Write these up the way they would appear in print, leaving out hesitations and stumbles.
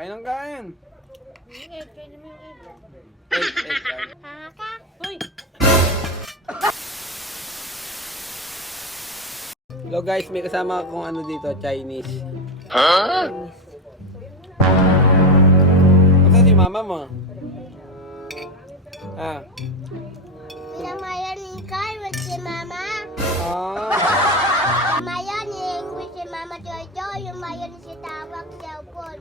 Kain ng kain. Yung egg, kain mo yung egg. Egg. Kaka! Uy! Hello guys, may kasama akong ano dito, Chinese. Asa si mama mo? Ah. Pinamayan kay with si mama. Ah. Pinamayan with si mama Jojo. Yung mayan si tawag cellphone.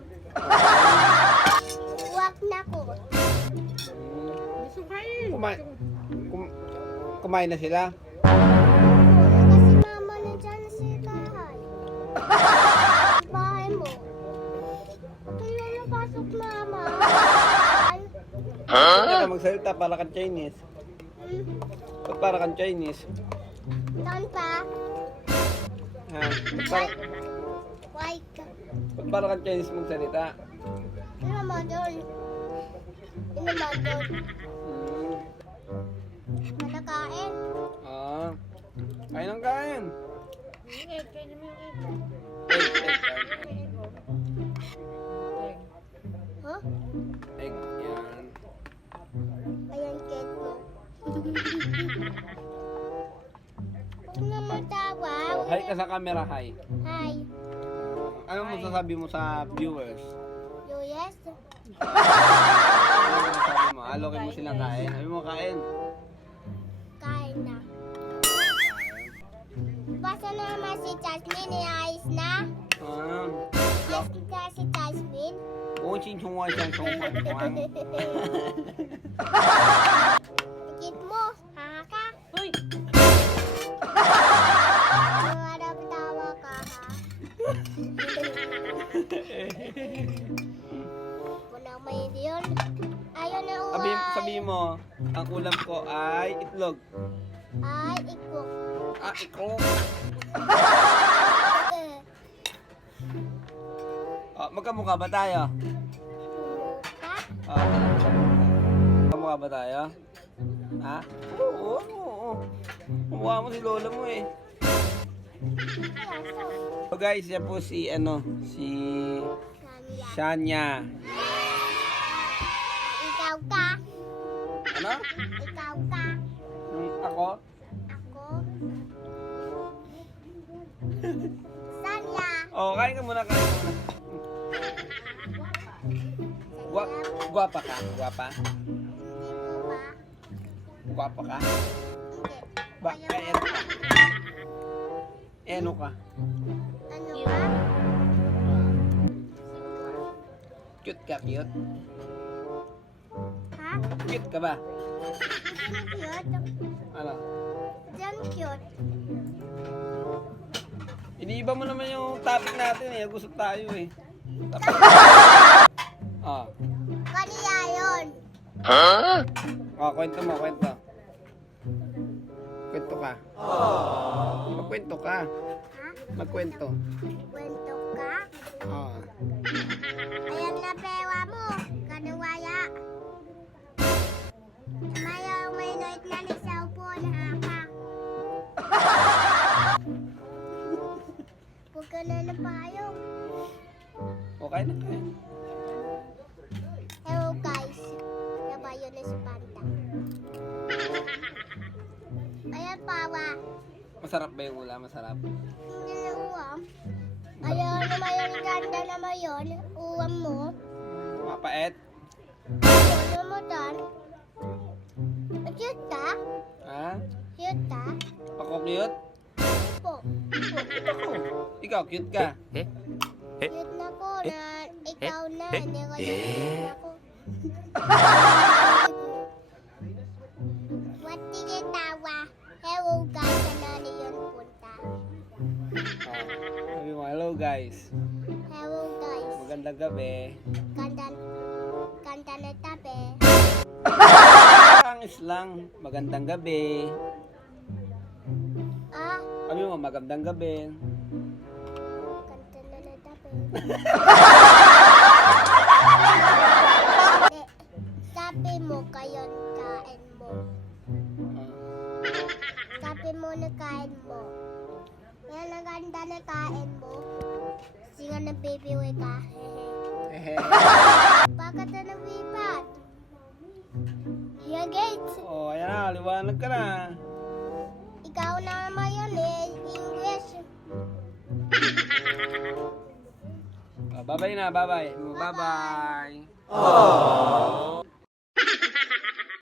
Wak na ko. Kumain na sila? Kasi mama nandiyan sa bahay. Bahay mo. Kaya napasok mama. Hindi ka magsalita para kang Chinese. Ba't para kang Chinese? Doon pa. Ha? White. Ba't para kang Chinese magsalita? Ano mo doon? Ano mo doon? Malakain. Ah. Kain ng kain. Yung egg, kain mo yung egg. Egg. Huh? Egg. Yan. Ayan, cake mo. Huwag naman tawag. Oh, hi ka sa camera, hi. Hi. Ano mo sasabi mo sa viewers? Yes? Ano mo sasabi mo? Alokin mo silang kain. Sabi mo kain. Kain na. Basta naman si Jasmine, iayos na. Ah. Ayos na si Jasmine. Oh, chinchungwa siyang chungwang. Tikip mo. Haka. Uy! Tawa ka, ha? Wala may yun. Ayaw na uwan. Sabi mo, ang ulam ko ay itlog. Ay, iko. Ah, itlog. Magkamukha ba tayo? Ka? Magkamukha ba tayo? Ha? Oo. Mukha mo si lola mo eh. So guys, yan po si Shania. Ikaw ka. Ano? Ikaw ka. Ako? Ako. Sanya. Oh, kain ka muna. Guwapa ka? Guwapa? Hindi mo ba? Guwapa ka? Hindi. Ba, Ayaw ano mo. ka? Ano ka? Ano ba? Cute ka, cute? Ha? Cute ka ba? Cute? Ano? Diyan cute. Iniiba mo naman yung topic natin eh. Gusto tayo eh. Ah. Kanina yun. Oh, kwento mo, kwento. Kwento ka. Magkwento ka. Ha? Magkwento. Kwento ka? Ah. Ayan na pewa mo. Kanuwaya. Mayaw may noit na ni cellphone, haka. Huwag ka na napayong. Okay na kayo. Hello guys. Nabayo na si Panda. Ayan pawa. Masarap ba yung ulam? Masarap. Hindi na uwam. Ayan naman yung ganda naman yun. Uwam mo. Mapait? Ano mo doon? Cute ka? Ha? Cute ka? Ako cute? Po. Ikaw cute ka? Cute na ko na ikaw na. Hindi ko cute ako. What did you tawa? Hello guys. Ano yun punta? Sabi mo, hello guys. Hello guys. Magandang gabi. Kanta na tabi. Pangis lang. Magandang gabi. Ah, Sabi mo, magandang gabi. kanta na tabi. Sabi mo kayon kain mo. Sabi mo na kain mo. Yan ang ganda na kain mo. Singa na baby ka. Bakit na nabipat? Here, Gates. Oh, ayan na, liwanag ka na. Ikaw na naman yun eh. English. Oh, bye-bye na, bye-bye. Bye-bye.